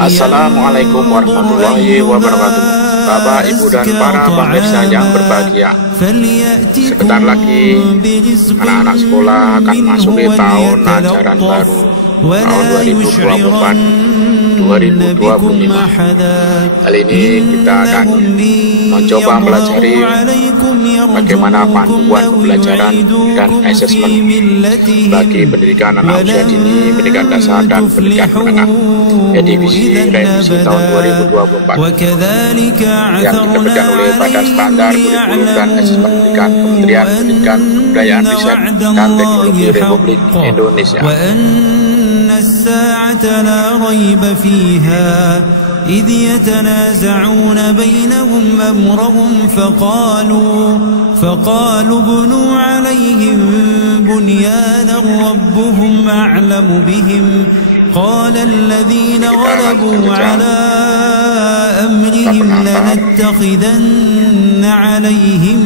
Assalamualaikum warahmatullahi wabarakatuh. Bapak, Ibu, dan para pemirsa yang berbahagia, sebentar lagi anak-anak sekolah akan masuk ke tahun ajaran baru tahun 2024-2025. Kali ini kita akan mencoba mempelajari bagaimana panduan pembelajaran dan asesmen bagi pendidikan anak usia dini, pendidikan dasar, dan pendidikan menengah edisi revisi tahun 2024 yang diterbitkan oleh Badan Standar Kurikulum dan Asesmen Pendidikan Kementerian Pendidikan, Kebudayaan, Riset, dan Teknologi Republik Indonesia. الساعة لا ريب فيها إذ يتنازعون بينهم أمرهم فقالوا بنوا عليهم بنيانا ربهم أعلم بهم قال الذين غلبوا على أمرهم لنتخذن عليهم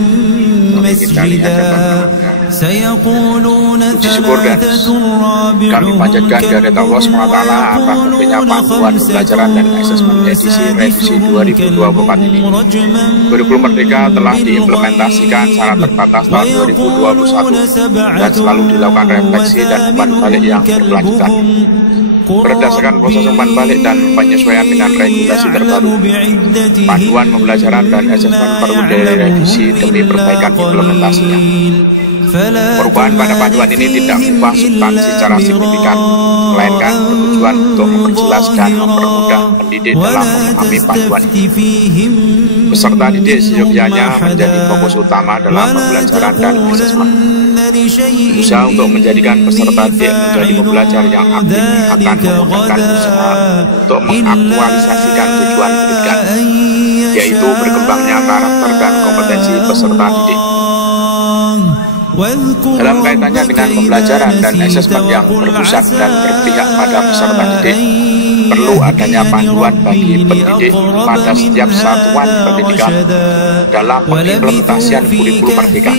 مسجدا سيقولون ثلاثة رابعهم كلكم atas tentunya panduan pembelajaran dan asesmen edisi revisi 2024 ini. Kurikulum Merdeka telah diimplementasikan secara terbatas tahun 2021 dan selalu dilakukan refleksi dan umpan balik yang berkelanjutan. Berdasarkan proses umpan balik dan penyesuaian dengan regulasi terbaru, panduan pembelajaran dan asesmen perlu direvisi demi perbaikan implementasinya. Perubahan pada panduan ini tidak mengubah substansi secara signifikan, melainkan bertujuan untuk memperjelas dan mempermudah pendidik dalam memahami panduan ini. Peserta didik seyogyanya menjadi fokus utama dalam pembelajaran dan asesmen. Usaha untuk menjadikan peserta didik menjadi pembelajar yang aktif akan memudahkan usaha untuk mengaktualisasikan tujuan pendidikan, yaitu berkembangnya karakter dan kompetensi peserta didik. Dalam kaitannya dengan pembelajaran dan asesmen yang berpusat dan berpihak pada peserta didik, perlu adanya panduan bagi pendidik pada setiap satuan pendidikan dalam pengimplementasian kurikulum Merdeka.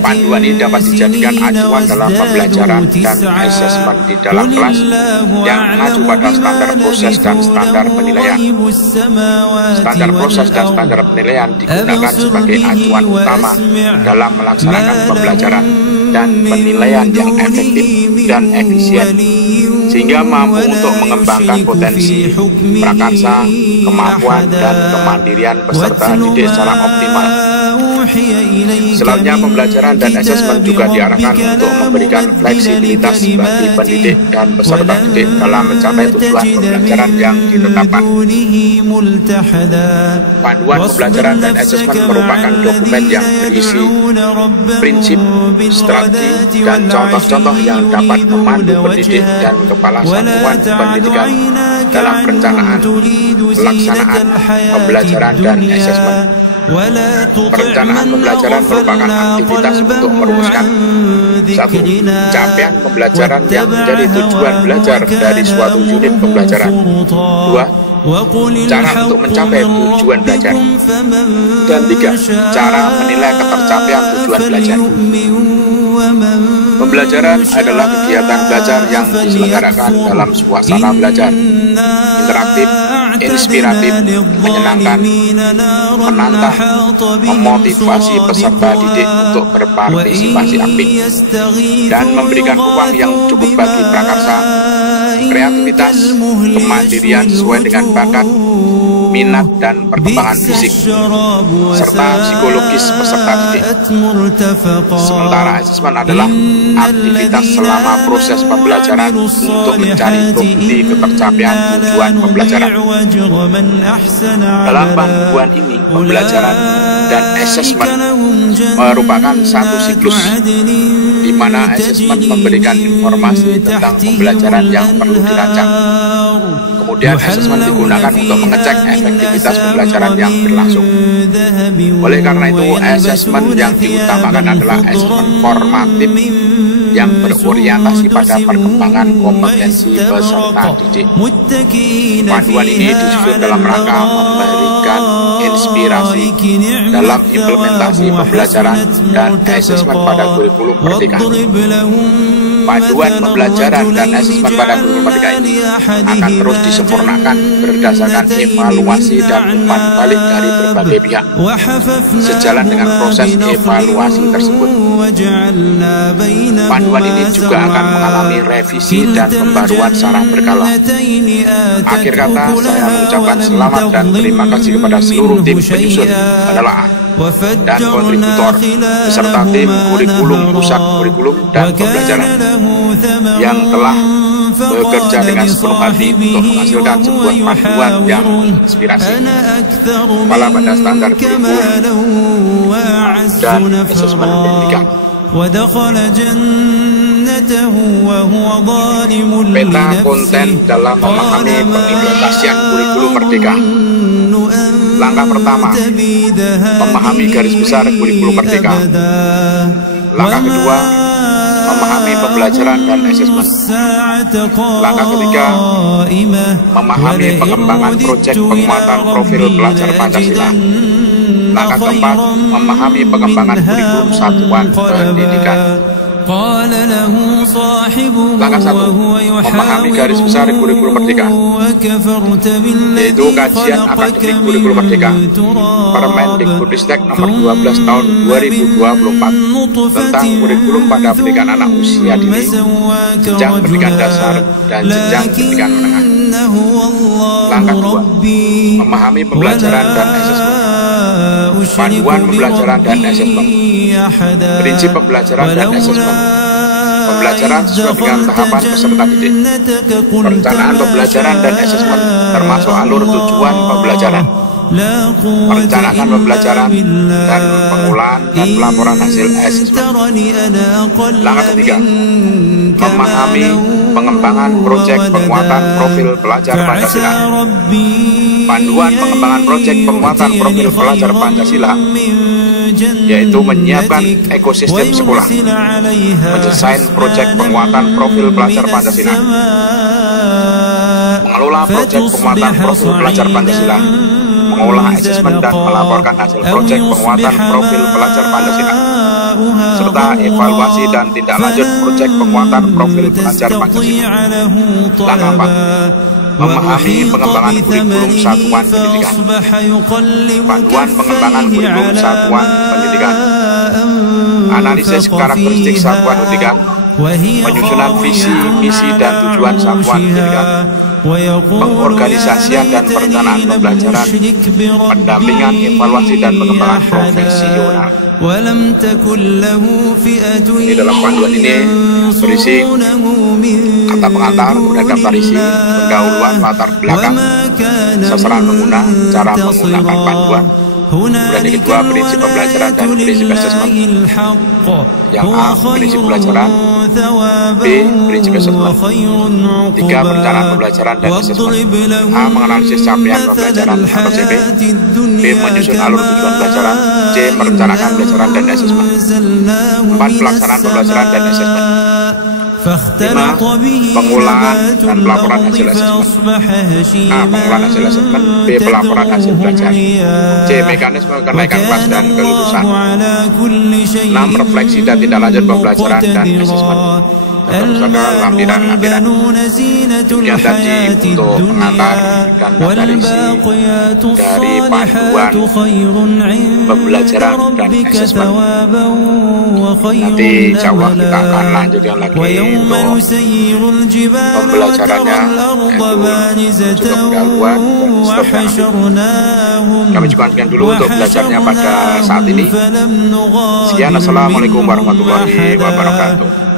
Panduan ini dapat dijadikan acuan dalam pembelajaran dan asesmen di dalam kelas yang mengacu pada standar proses dan standar penilaian. Standar proses dan standar penilaian digunakan sebagai acuan utama dalam melaksanakan pembelajaran dan penilaian yang efektif dan efisien, sehingga mampu untuk mengembangkan potensi, prakarsa, kemampuan, dan kemandirian peserta didik secara optimal. Selanjutnya, pembelajaran dan asesmen juga diarahkan untuk memberikan fleksibilitas bagi pendidik dan peserta didik dalam mencapai tujuan pembelajaran yang ditetapkan. Panduan pembelajaran dan asesmen merupakan dokumen yang berisi prinsip, strategi, dan contoh-contoh yang dapat memandu pendidik dan kepala satuan pendidikan dalam perencanaan, pelaksanaan pembelajaran dan asesmen. Perencanaan pembelajaran merupakan aktivitas untuk merumuskan: 1. Capaian pembelajaran yang menjadi tujuan belajar dari suatu unit pembelajaran. 2. Cara untuk mencapai tujuan belajar. Dan 3. Cara menilai ketercapaian tujuan belajar. Pembelajaran adalah kegiatan belajar yang diselenggarakan dalam suasana belajar interaktif, inspiratif, menyenangkan, menantang, memotivasi peserta didik untuk berpartisipasi aktif, dan memberikan ruang yang cukup bagi prakarsa, kreativitas, kemandirian sesuai dengan bakat, minat, dan perkembangan fisik, serta psikologis peserta didik. Sementara asesmen adalah aktivitas selama proses pembelajaran untuk mencari bukti ketercapaian tujuan pembelajaran. Dalam panduan ini, pembelajaran dan asesmen merupakan satu siklus, di mana asesmen memberikan informasi tentang pembelajaran yang perlu dirancang. Kemudian asesmen digunakan untuk mengecek efektivitas pembelajaran yang berlangsung. Oleh karena itu, asesmen yang diutamakan adalah asesmen formatif yang berorientasi pada perkembangan kompetensi peserta didik. Panduan ini disusun dalam rangka memberikan inspirasi dalam implementasi pembelajaran dan asesmen pada kurikulum Merdeka. Panduan pembelajaran dan asesmen pada kurikulum Merdeka ini akan terus disempurnakan berdasarkan evaluasi dan umpan balik dari berbagai pihak. Sejalan dengan proses evaluasi tersebut, panduan ini juga akan mengalami revisi dan pembaruan secara berkala. Akhir kata, saya mengucapkan selamat dan terima kasih kepada seluruh tim penyusun, penelaah, dan kontributor beserta tim kurikulum, pusat kurikulum dan pembelajaran yang telah bekerja dengan sepenuh hati untuk menghasilkan sebuah panduan yang menginspirasi kepala pada standar kurikulum dan asesmen pendidikan. Peta konten dalam memahami pengimplementasian kurikulum Merdeka. Langkah pertama, memahami garis besar kurikulum Merdeka. Langkah kedua, memahami pembelajaran dan asesmen. Langkah ketiga, memahami pengembangan proyek penguatan profil pelajar Pancasila. Langkah keempat, memahami pengembangan kurikulum satuan pendidikan. Langkah satu, memahami garis besar kurikulum Merdeka, yaitu kajian akademik kurikulum Merdeka Permendikbudristek nomor 12 tahun 2024 tentang kurikulum pada pendidikan anak usia dini, jenjang pendidikan dasar dan jenjang pendidikan menengah. Langkah dua, memahami pembelajaran dan asesmen. Panduan pembelajaran dan asesmen. Prinsip pembelajaran dan asesmen. Pembelajaran sesuai dengan tahapan peserta didik. Perencanaan pembelajaran dan asesmen termasuk alur tujuan pembelajaran. Perencanaan pembelajaran dan pengolahan dan pelaporan hasil asesmen. Langkah ketiga, memahami pengembangan proyek penguatan profil pelajar Pancasila. Panduan pengembangan proyek penguatan profil pelajar Pancasila, yaitu menyiapkan ekosistem sekolah, mendesain proyek penguatan profil pelajar Pancasila, mengelola proyek penguatan profil pelajar Pancasila, mengolah asesmen dan melaporkan hasil proyek penguatan profil pelajar Pancasila, serta evaluasi dan tindak lanjut proyek penguatan profil pelajar Pancasila. Langkah 4, memahami pengembangan kurikulum satuan pendidikan. Panduan pengembangan kurikulum satuan pendidikan. Analisis karakteristik satuan pendidikan. Penyusunan visi, misi, dan tujuan satuan pendidikan. Pengorganisasian dan perencanaan pembelajaran. Pendampingan, evaluasi, dan pengembangan profesional. Ini dalam panduan ini berisi kata pengantar, kemudian daftar isi, pendahuluan, latar belakang, sasaran pengguna, cara menggunakan panduan. Kemudian yang kedua, prinsip pembelajaran dan prinsip asesmen. Yang A, prinsip pembelajaran. B, prinsip asesmen. 3, perencanaan pembelajaran dan asesmen. A, menganalisis capaian pembelajaran atau CP. B, menyusun alur tujuan pembelajaran. C, merencanakan pembelajaran dan asesmen. 4, pelaksanaan pembelajaran dan asesmen. 5, pengolahan dan pelaporan hasil asesmen. A, pengolahan hasil asesmen. B, pelaporan hasil belajar. C, mekanisme kenaikan kelas dan kelulusan. 6, refleksi dan tindak lanjut pembelajaran dan asesmen. Saudara lampiran-lampiran yang tadi untuk pengantar dan daftar isi dari panduan pembelajaran dan asesmen. Nanti insya Allah kita akan lanjutkan lagi untuk pembelajarannya, yaitu juga pendahuluan dan seterusnya. Kami cukupkan dulu untuk belajarnya pada saat ini. Sekian, assalamualaikum warahmatullahi wabarakatuh.